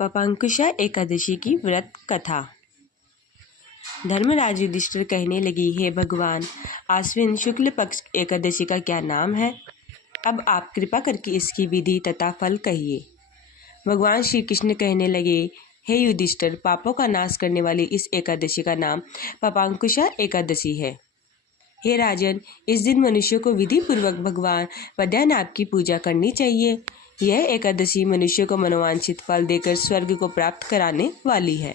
पापांकुशा एकादशी की व्रत कथा। धर्मराज युधिष्ठिर कहने लगी, हे भगवान, आश्विन शुक्ल पक्ष एकादशी का क्या नाम है? अब आप कृपा करके इसकी विधि तथा फल कहिए। भगवान श्री कृष्ण कहने लगे, हे युधिष्ठिर, पापों का नाश करने वाली इस एकादशी का नाम पापांकुशा एकादशी है। हे राजन, इस दिन मनुष्य को विधि पूर्वक भगवान पद्मनाभ की पूजा करनी चाहिए। यह एकादशी मनुष्य को मनोवांछित फल देकर स्वर्ग को प्राप्त कराने वाली है।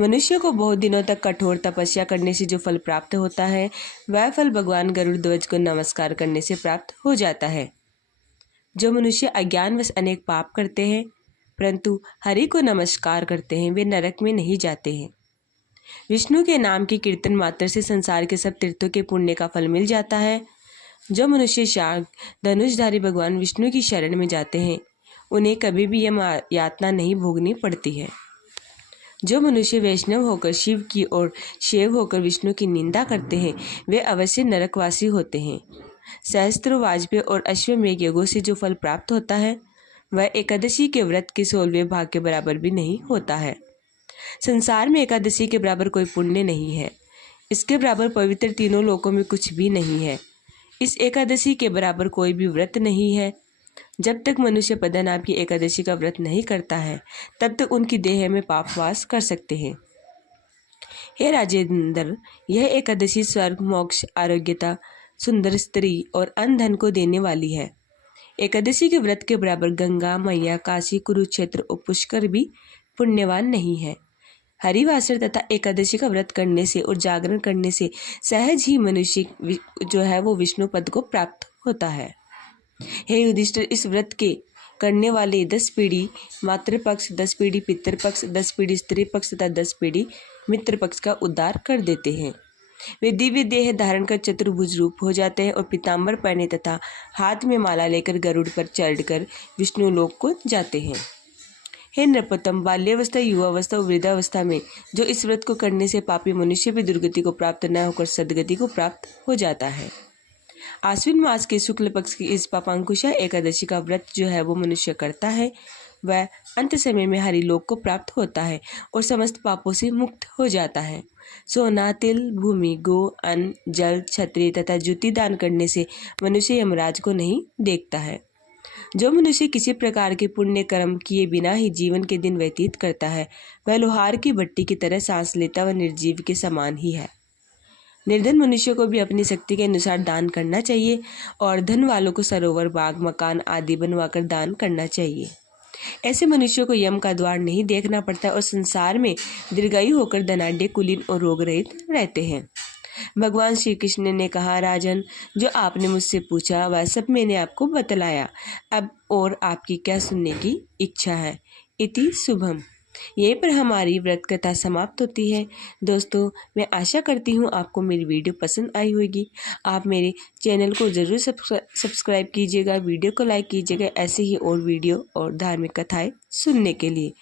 मनुष्य को बहुत दिनों तक कठोर तपस्या करने से जो फल प्राप्त होता है, वह फल भगवान गरुड़ ध्वज को नमस्कार करने से प्राप्त हो जाता है। जो मनुष्य अज्ञानवश अनेक पाप करते हैं परंतु हरि को नमस्कार करते हैं, वे नरक में नहीं जाते हैं। विष्णु के नाम के कीर्तन मात्र से संसार के सब तीर्थों के पुण्य का फल मिल जाता है। जो मनुष्य शार्क धनुषधारी भगवान विष्णु की शरण में जाते हैं, उन्हें कभी भी यह यातना नहीं भोगनी पड़ती है। जो मनुष्य वैष्णव होकर शिव की और शैव होकर विष्णु की निंदा करते हैं, वे अवश्य नरकवासी होते हैं। सहस्त्रों वाजपेय और अश्वमेघ योगों से जो फल प्राप्त होता है, वह एकादशी के व्रत के 16वें भाग के बराबर भी नहीं होता है। संसार में एकादशी के बराबर कोई पुण्य नहीं है। इसके बराबर पवित्र तीनों लोकों में कुछ भी नहीं है। इस एकादशी के बराबर कोई भी व्रत नहीं है। जब तक मनुष्य पद्मनाभ की एकादशी का व्रत नहीं करता है, तब तक उनकी देह में पाप वास कर सकते हैं। हे राजेंद्र, यह एकादशी स्वर्ग, मोक्ष, आरोग्यता, सुंदर स्त्री और अन्न धन को देने वाली है। एकादशी के व्रत के बराबर गंगा मैया, काशी, कुरुक्षेत्र और पुष्कर भी पुण्यवान नहीं है। हरिवासर तथा एकादशी का व्रत करने से और जागरण करने से सहज ही मनुष्य जो है वो विष्णु पद को प्राप्त होता है। हे युधिष्ठिर, इस व्रत के करने वाले 10 पीढ़ी मातृपक्ष, 10 पीढ़ी पितृपक्ष, 10 पीढ़ी स्त्री पक्ष तथा 10 पीढ़ी मित्र पक्ष का उद्धार कर देते हैं। वे दिव्य देह धारण कर चतुर्भुज रूप हो जाते हैं और पीताम्बर पहने तथा हाथ में माला लेकर गरुड़ पर चढ़कर विष्णु लोक को जाते हैं। हे नृपतम, बाल्यावस्था, युवावस्था और वृद्धावस्था में जो इस व्रत को करने से पापी मनुष्य भी दुर्गति को प्राप्त न होकर सदगति को प्राप्त हो जाता है। आश्विन मास के शुक्ल पक्ष की इस पापांकुशा एकादशी का व्रत जो है वो मनुष्य करता है, वह अंत समय में हरिलोक को प्राप्त होता है और समस्त पापों से मुक्त हो जाता है। सोना, तिल, भूमि, गो, अन्न, जल, छत्री तथा ज्योति दान करने से मनुष्य यमराज को नहीं देखता है। जो मनुष्य किसी प्रकार के पुण्य कर्म किए बिना ही जीवन के दिन व्यतीत करता है, वह लोहार की भट्टी की तरह सांस लेता व निर्जीव के समान ही है। निर्धन मनुष्य को भी अपनी शक्ति के अनुसार दान करना चाहिए और धन वालों को सरोवर, बाग, मकान आदि बनवाकर दान करना चाहिए। ऐसे मनुष्यों को यम का द्वार नहीं देखना पड़ता और संसार में दीर्घायु होकर धनाढ्य, कुलीन और रोग रहित रहते हैं। भगवान श्री कृष्ण ने कहा, राजन, जो आपने मुझसे पूछा वह सब मैंने आपको बतलाया। अब और आपकी क्या सुनने की इच्छा है? इति शुभम। यहीं पर हमारी व्रत कथा समाप्त होती है। दोस्तों, मैं आशा करती हूँ आपको मेरी वीडियो पसंद आई होगी। आप मेरे चैनल को ज़रूर सब्सक्राइब कीजिएगा, वीडियो को लाइक कीजिएगा ऐसे ही और वीडियो और धार्मिक कथाएं सुनने के लिए।